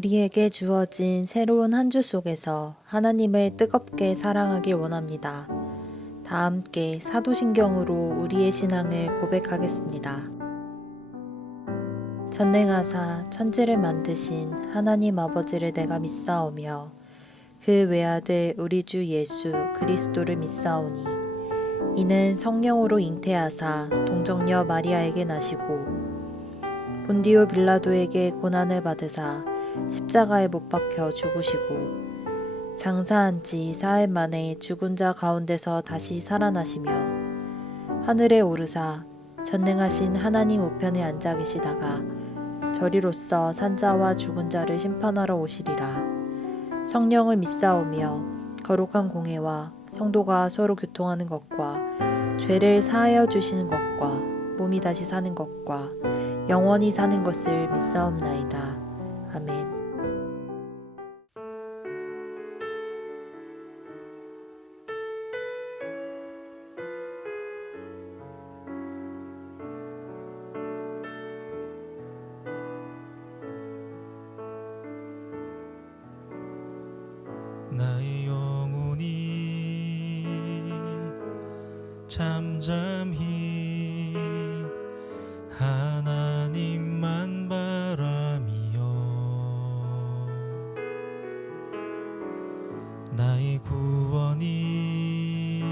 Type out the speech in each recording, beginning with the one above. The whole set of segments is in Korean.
우리에게 주어진 새로운 한 주 속에서 하나님을 뜨겁게 사랑하길 원합니다. 다 함께 사도신경으로 우리의 신앙을 고백하겠습니다. 전능하사 천지를 만드신 하나님 아버지를 내가 믿사오며 그 외아들 우리 주 예수 그리스도를 믿사오니 이는 성령으로 잉태하사 동정녀 마리아에게 나시고 본디오 빌라도에게 고난을 받으사 십자가에 못 박혀 죽으시고 장사한 지 사흘 만에 죽은 자 가운데서 다시 살아나시며 하늘에 오르사 전능하신 하나님 우편에 앉아 계시다가 저리로서 산자와 죽은 자를 심판하러 오시리라. 성령을 믿사오며 거룩한 공회와 성도가 서로 교통하는 것과 죄를 사하여 주시는 것과 몸이 다시 사는 것과 영원히 사는 것을 믿사옵나이다. 아멘. 나의 영혼이 잠잠히 하나님만 바라미요 나의 구원이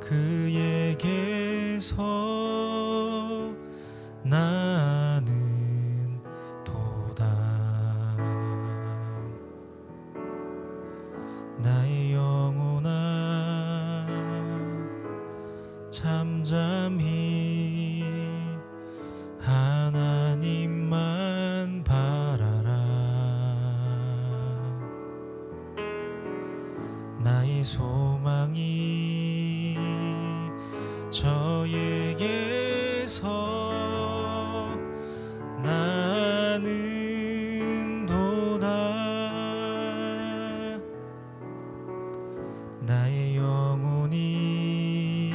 그에게서 나는 도다 나의 영혼아 잠잠히 하나님만 바라라 나의 소망이 저에게서 나는 도다 나의 영혼이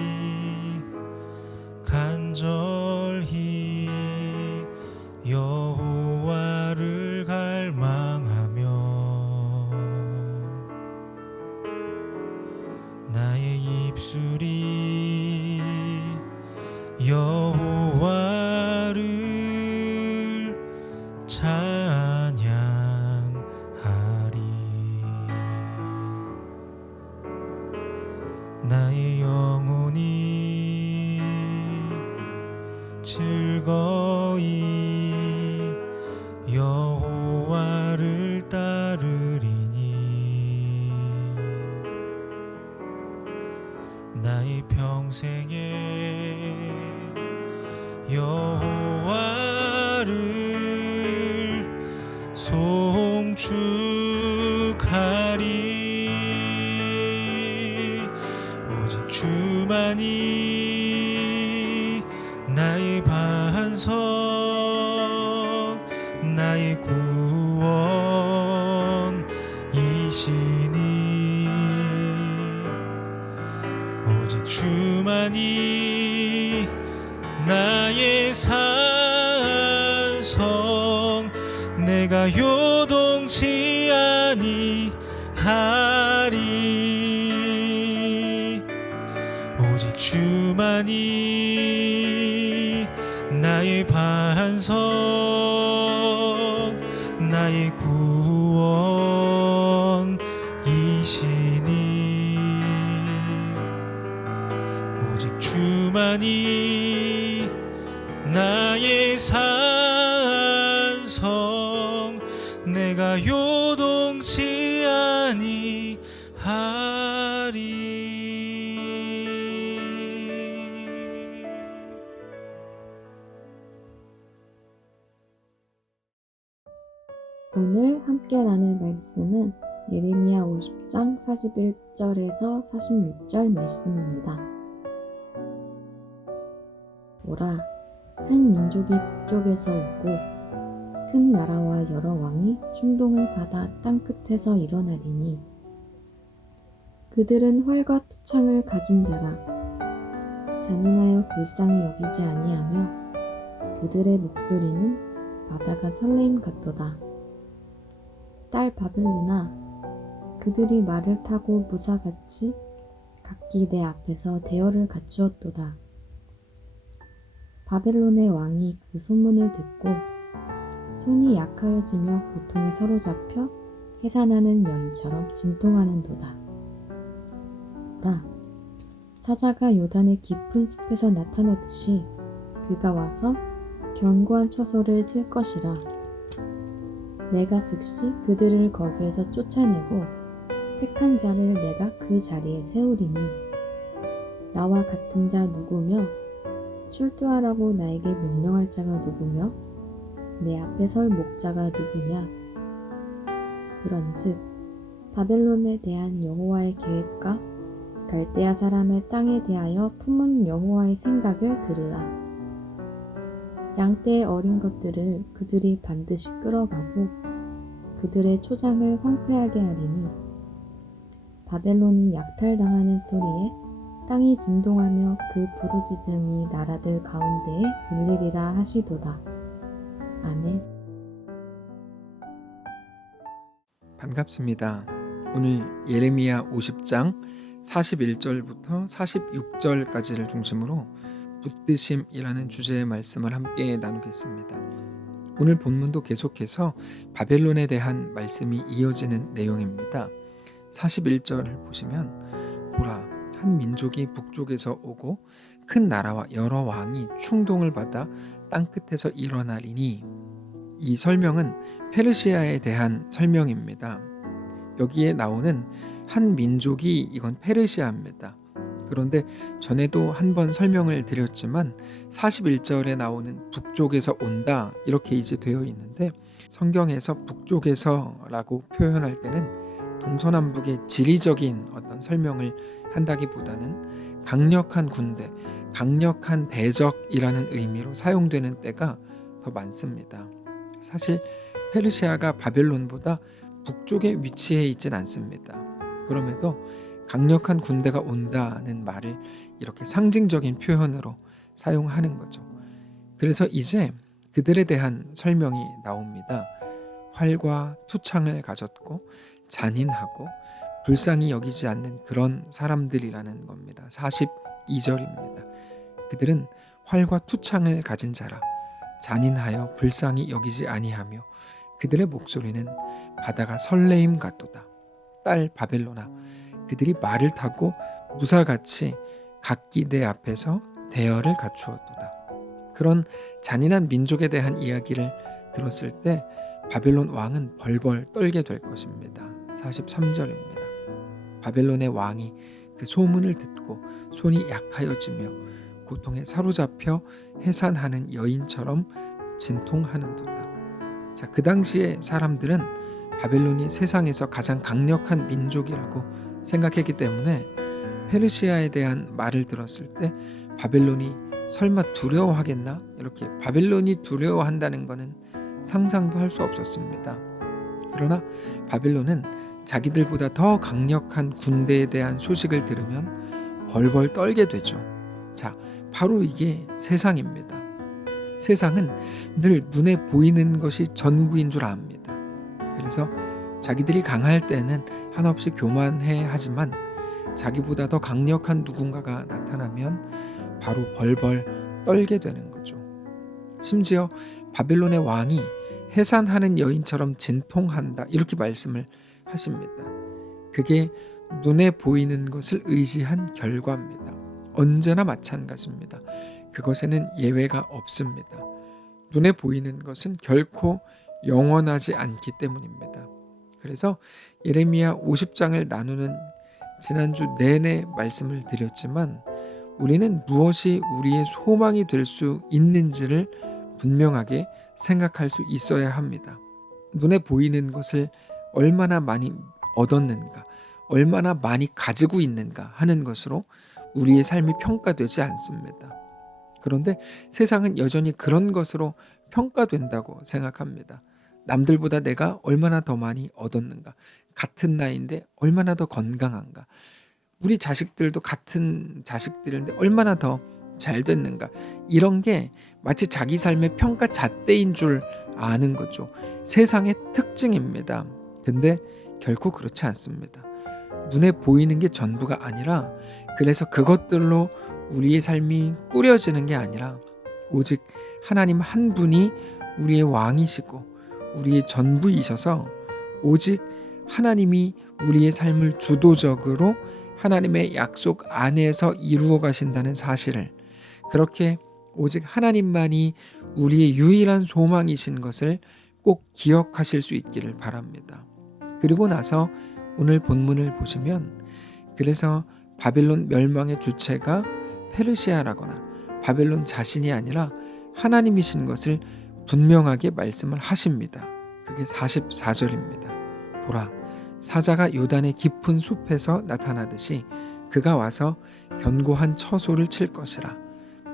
간절히 여호와를 갈망하며 나의 입술이 여호와를 찬양하리 나의 영혼이 즐거이 여호와를 따르리니 나의 평생에 여호와를 송축하리 오직 주만이 나의 반석 나의 구원이시니 오직 주만이 나의 산성 내가 요동치 아니하리 오직 주만이 나의 반석 나의 구원이시니 오직 주만이 나의 산성 내가 요동치 아니하리 오늘 함께 나눌 말씀은 예레미야 50장 41절에서 46절 말씀입니다. 오라, 한 민족이 북쪽에서 오고 큰 나라와 여러 왕이 충동을 받아 땅끝에서 일어나리니 그들은 활과 투창을 가진 자라 잔인하여 불쌍히 여기지 아니하며 그들의 목소리는 바다가 설레임 같도다. 딸 바벨로나, 그들이 말을 타고 무사같이 각기 내 앞에서 대열을 갖추었도다. 바벨론의 왕이 그 소문을 듣고 손이 약하여지며 고통에 사로잡혀 해산하는 여인처럼 진통하는도다. 보라, 사자가 요단의 깊은 숲에서 나타나듯이 그가 와서 견고한 처소를 칠 것이라. 내가 즉시 그들을 거기에서 쫓아내고 택한 자를 내가 그 자리에 세우리니 나와 같은 자 누구며 출두하라고 나에게 명령할 자가 누구며 내 앞에 설 목자가 누구냐. 그런즉 바벨론에 대한 여호와의 계획과 갈대아 사람의 땅에 대하여 품은 여호와의 생각을 들으라. 양떼의 어린 것들을 그들이 반드시 끌어가고 그들의 초장을 황폐하게 하리니 바벨론이 약탈당하는 소리에 땅이 진동하며 그 부르짖음이 나라들 가운데에 들리리라 하시도다. 아멘. 반갑습니다. 오늘 예레미야 50장 41절부터 46절까지를 중심으로 붙드심이라는 주제의 말씀을 함께 나누겠습니다. 오늘 본문도 계속해서 바벨론에 대한 말씀이 이어지는 내용입니다. 41절을 보시면 보라, 한 민족이 북쪽에서 오고 큰 나라와 여러 왕이 충동을 받아 땅끝에서 일어나리니, 이 설명은 페르시아에 대한 설명입니다. 여기에 나오는 한 민족이 이건 페르시아입니다. 그런데 전에도 한번 설명을 드렸지만 41절에 나오는 북쪽에서 온다 이렇게 이제 되어 있는데, 성경에서 북쪽에서라고 표현할 때는 동서남북의 지리적인 어떤 설명을 한다기보다는 강력한 군대, 강력한 대적이라는 의미로 사용되는 때가 더 많습니다. 사실 페르시아가 바벨론보다 북쪽에 위치해 있진 않습니다. 그럼에도 강력한 군대가 온다는 말을 이렇게 상징적인 표현으로 사용하는 거죠. 그래서 이제 그들에 대한 설명이 나옵니다. 활과 투창을 가졌고 잔인하고 불쌍히 여기지 않는 그런 사람들이라는 겁니다. 42절입니다. 그들은 활과 투창을 가진 자라, 잔인하여 불쌍히 여기지 아니하며 그들의 목소리는 바다가 설레임 같도다. 딸 바벨로나, 그들이 말을 타고 무사같이 각기 내 앞에서 대열을 갖추었도다. 그런 잔인한 민족에 대한 이야기를 들었을 때 바벨론 왕은 벌벌 떨게 될 것입니다. 43절입니다. 바벨론의 왕이 그 소문을 듣고 손이 약하여지며 고통에 사로잡혀 해산하는 여인처럼 진통하는도다. 자, 그 당시의 사람들은 바벨론이 세상에서 가장 강력한 민족이라고 생각했기 때문에 페르시아에 대한 말을 들었을 때 바벨론이 설마 두려워하겠나? 이렇게 바벨론이 두려워한다는 것은 상상도 할 수 없었습니다. 그러나 바벨론은 자기들보다 더 강력한 군대에 대한 소식을 들으면 벌벌 떨게 되죠. 자, 바로 이게 세상입니다. 세상은 늘 눈에 보이는 것이 전부인 줄 압니다. 그래서 자기들이 강할 때는 한없이 교만해 하지만 자기보다 더 강력한 누군가가 나타나면 바로 벌벌 떨게 되는 거죠. 심지어 바벨론의 왕이 해산하는 여인처럼 진통한다 이렇게 말씀을 하십니다. 그게 눈에 보이는 것을 의지한 결과입니다. 언제나 마찬가지입니다. 그것에는 예외가 없습니다. 눈에 보이는 것은 결코 영원하지 않기 때문입니다. 그래서 예레미야 50장을 나누는 지난주 내내 말씀을 드렸지만 우리는 무엇이 우리의 소망이 될 수 있는지를 분명하게 생각할 수 있어야 합니다. 눈에 보이는 것을 얼마나 많이 얻었는가, 얼마나 많이 가지고 있는가 하는 것으로 우리의 삶이 평가되지 않습니다. 그런데 세상은 여전히 그런 것으로 평가된다고 생각합니다. 남들보다 내가 얼마나 더 많이 얻었는가, 같은 나이인데 얼마나 더 건강한가, 우리 자식들도 같은 자식들인데 얼마나 더 잘 됐는가, 이런 게 마치 자기 삶의 평가 잣대인 줄 아는 거죠. 세상의 특징입니다. 근데 결코 그렇지 않습니다. 눈에 보이는 게 전부가 아니라, 그래서 그것들로 우리의 삶이 꾸려지는 게 아니라 오직 하나님 한 분이 우리의 왕이시고 우리의 전부이셔서 오직 하나님이 우리의 삶을 주도적으로 하나님의 약속 안에서 이루어 가신다는 사실을, 그렇게 오직 하나님만이 우리의 유일한 소망이신 것을 꼭 기억하실 수 있기를 바랍니다. 그리고 나서 오늘 본문을 보시면, 그래서 바벨론 멸망의 주체가 페르시아라거나 바벨론 자신이 아니라 하나님이신 것을 분명하게 말씀을 하십니다. 그게 44절입니다. 보라, 사자가 요단의 깊은 숲에서 나타나듯이 그가 와서 견고한 처소를 칠 것이라.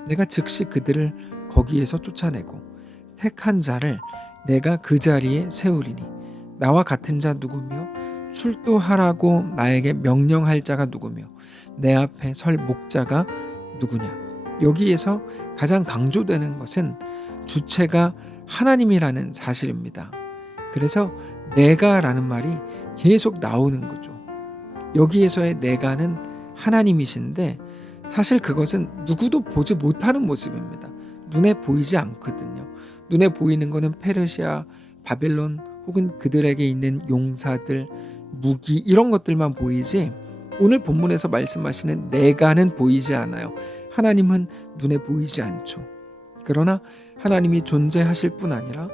내가 즉시 그들을 거기에서 쫓아내고 택한 자를 내가 그 자리에 세우리니 나와 같은 자 누구며 출두하라고 나에게 명령할 자가 누구며 내 앞에 설 목자가 누구냐. 여기에서 가장 강조되는 것은 주체가 하나님이라는 사실입니다. 그래서 내가라는 말이 계속 나오는 거죠. 여기에서의 내가는 하나님이신데 사실 그것은 누구도 보지 못하는 모습입니다. 눈에 보이지 않거든요. 눈에 보이는 것은 페르시아, 바벨론 혹은 그들에게 있는 용사들, 무기 이런 것들만 보이지 오늘 본문에서 말씀하시는 내가는 보이지 않아요. 하나님은 눈에 보이지 않죠. 그러나 하나님이 존재하실 뿐 아니라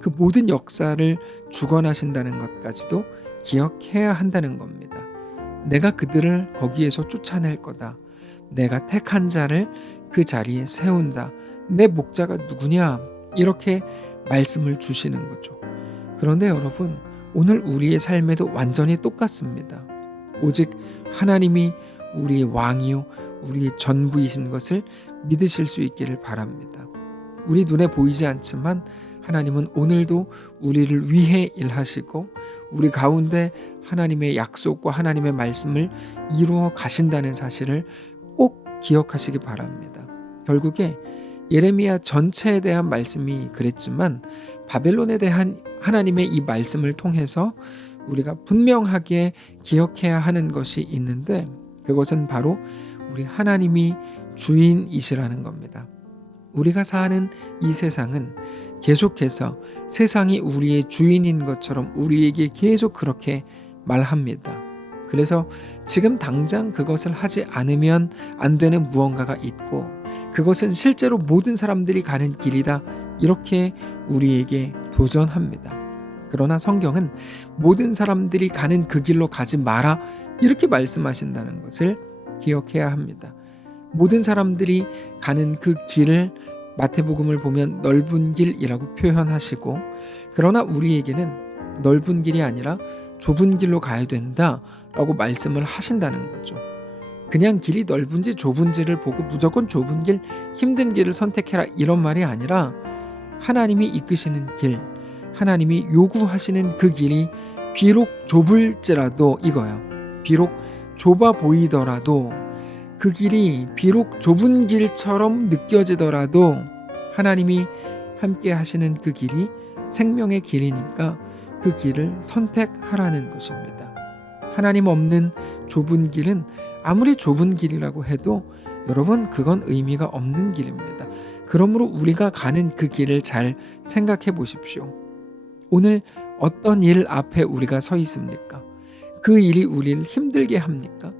그 모든 역사를 주관하신다는 것까지도 기억해야 한다는 겁니다. 내가 그들을 거기에서 쫓아낼 거다. 내가 택한 자를 그 자리에 세운다. 내 목자가 누구냐? 이렇게 말씀을 주시는 거죠. 그런데 여러분, 오늘 우리의 삶에도 완전히 똑같습니다. 오직 하나님이 우리의 왕이요 우리의 전부이신 것을 믿으실 수 있기를 바랍니다. 우리 눈에 보이지 않지만 하나님은 오늘도 우리를 위해 일하시고 우리 가운데 하나님의 약속과 하나님의 말씀을 이루어 가신다는 사실을 꼭 기억하시기 바랍니다. 결국에 예레미야 전체에 대한 말씀이 그랬지만 바벨론에 대한 하나님의 이 말씀을 통해서 우리가 분명하게 기억해야 하는 것이 있는데, 그것은 바로 우리 하나님이 주인이시라는 겁니다. 우리가 사는 이 세상은 계속해서 세상이 우리의 주인인 것처럼 우리에게 계속 그렇게 말합니다. 그래서 지금 당장 그것을 하지 않으면 안 되는 무언가가 있고 그것은 실제로 모든 사람들이 가는 길이다, 이렇게 우리에게 도전합니다. 그러나 성경은 모든 사람들이 가는 그 길로 가지 마라, 이렇게 말씀하신다는 것을 기억해야 합니다. 모든 사람들이 가는 그 길을 마태복음을 보면 넓은 길이라고 표현하시고, 그러나 우리에게는 넓은 길이 아니라 좁은 길로 가야 된다라고 말씀을 하신다는 거죠. 그냥 길이 넓은지 좁은지를 보고 무조건 좁은 길, 힘든 길을 선택해라, 이런 말이 아니라 하나님이 이끄시는 길, 하나님이 요구하시는 그 길이 비록 좁을지라도 이거야. 비록 좁아 보이더라도, 그 길이 비록 좁은 길처럼 느껴지더라도 하나님이 함께 하시는 그 길이 생명의 길이니까 그 길을 선택하라는 것입니다. 하나님 없는 좁은 길은 아무리 좁은 길이라고 해도 여러분, 그건 의미가 없는 길입니다. 그러므로 우리가 가는 그 길을 잘 생각해 보십시오. 오늘 어떤 일 앞에 우리가 서 있습니까? 그 일이 우리를 힘들게 합니까?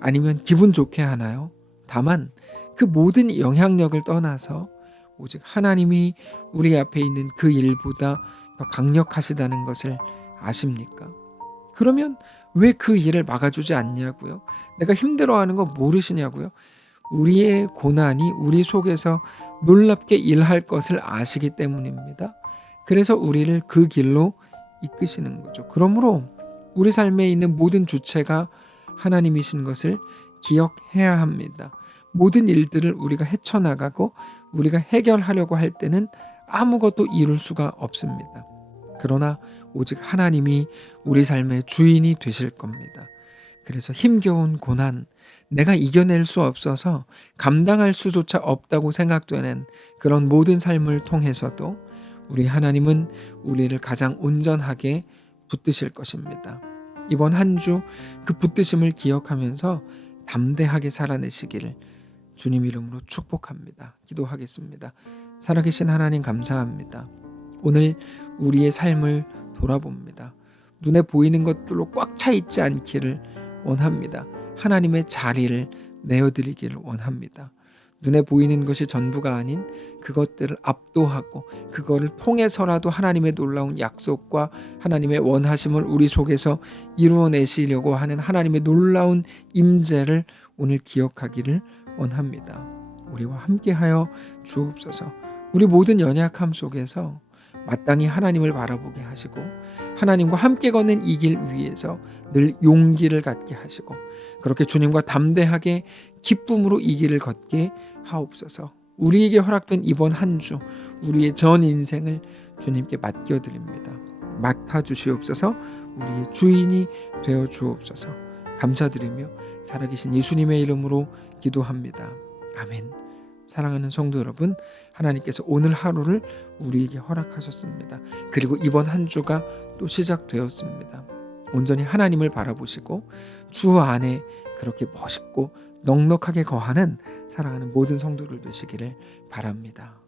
아니면 기분 좋게 하나요? 다만 그 모든 영향력을 떠나서 오직 하나님이 우리 앞에 있는 그 일보다 더 강력하시다는 것을 아십니까? 그러면 왜 그 일을 막아주지 않냐고요? 내가 힘들어하는 거 모르시냐고요? 우리의 고난이 우리 속에서 놀랍게 일할 것을 아시기 때문입니다. 그래서 우리를 그 길로 이끄시는 거죠. 그러므로 우리 삶에 있는 모든 주체가 하나님이신 것을 기억해야 합니다. 모든 일들을 우리가 헤쳐나가고 우리가 해결하려고 할 때는 아무것도 이룰 수가 없습니다. 그러나 오직 하나님이 우리 삶의 주인이 되실 겁니다. 그래서 힘겨운 고난, 내가 이겨낼 수 없어서 감당할 수조차 없다고 생각되는 그런 모든 삶을 통해서도 우리 하나님은 우리를 가장 온전하게 붙드실 것입니다. 이번 한 주 그 붙드심을 기억하면서 담대하게 살아내시기를 주님 이름으로 축복합니다. 기도하겠습니다. 살아계신 하나님 감사합니다. 오늘 우리의 삶을 돌아봅니다. 눈에 보이는 것들로 꽉 차 있지 않기를 원합니다. 하나님의 자리를 내어드리기를 원합니다. 눈에 보이는 것이 전부가 아닌 그것들을 압도하고 그거를 통해서라도 하나님의 놀라운 약속과 하나님의 원하심을 우리 속에서 이루어내시려고 하는 하나님의 놀라운 임재를 오늘 기억하기를 원합니다. 우리와 함께하여 주옵소서. 우리 모든 연약함 속에서 마땅히 하나님을 바라보게 하시고 하나님과 함께 걷는 이 길 위에서 늘 용기를 갖게 하시고 그렇게 주님과 담대하게 기쁨으로 이 길을 걷게 하옵소서. 우리에게 허락된 이번 한 주 우리의 전 인생을 주님께 맡겨드립니다. 맡아주시옵소서. 우리의 주인이 되어 주옵소서. 감사드리며 살아계신 예수님의 이름으로 기도합니다. 아멘. 사랑하는 성도 여러분, 하나님께서 오늘 하루를 우리에게 허락하셨습니다. 그리고 이번 한 주가 또 시작되었습니다. 온전히 하나님을 바라보시고 주 안에 그렇게 멋있고 넉넉하게 거하는 사랑하는 모든 성도들 되시기를 바랍니다.